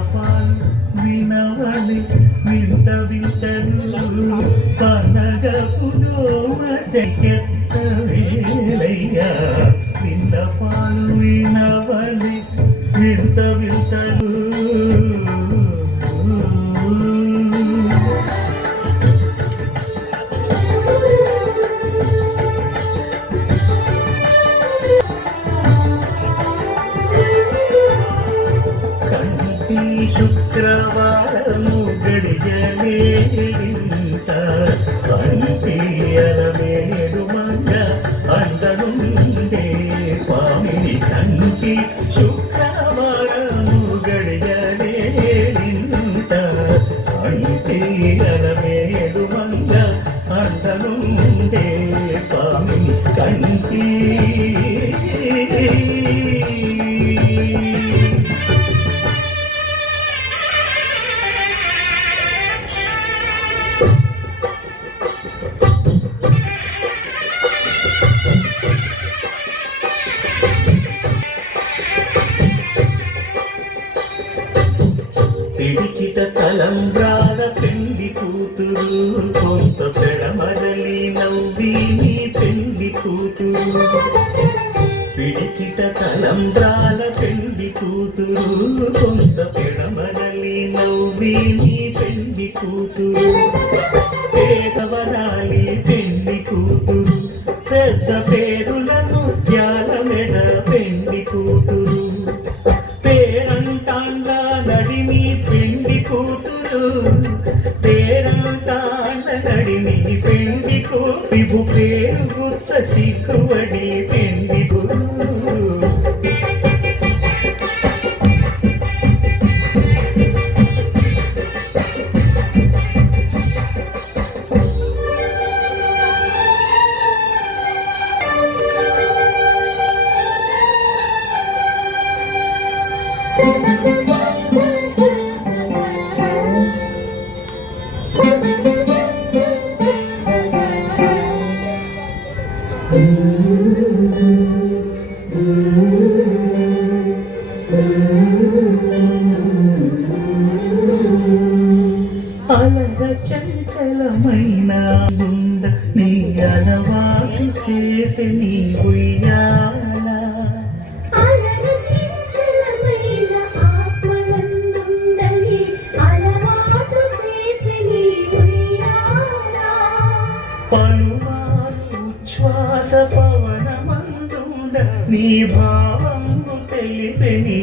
విన్నపాలు వినవలి వింత వింతలు కనగపు దోమటెత్త వేలయ్యా విన్నపాలు వినవలి వింత వింతలు శుక్రవారము గడియలేంత పంపియలమేడు మంగ అండనుండే స్వామిని కంటి శుక్రవారము గడియలేంత పంపియలమేడు మంగ అండనుండే స్వామిని కంటి పిడికిట తలంబ్రాల పెండి కూతురు కొంత పెడమరలి నవ్వి నీ పెండి కూతురు పిడికిట తలంబ్రాల పెండి కూతురు కొంత పెడమరలి నవ్వి నీ పెండి కూతురు పేదవరాలి పెండి కూతురు పెద్ద పేరుల ముత్యాల మెడ పెండి కూతురు పేరంటాండా నడిని పెండి కూతురు పేరంటాండ నడిని పెండి విభు పేరు గుత్స సిక్కువడి పెండి అలగ చంచలమైన గుండ నీ అలవాటు చేసి నీ ఉయ్యాల పలుమారు ఉచ్ఛ్వాస పవనమందుండ నీ భావము తెలిపి నీ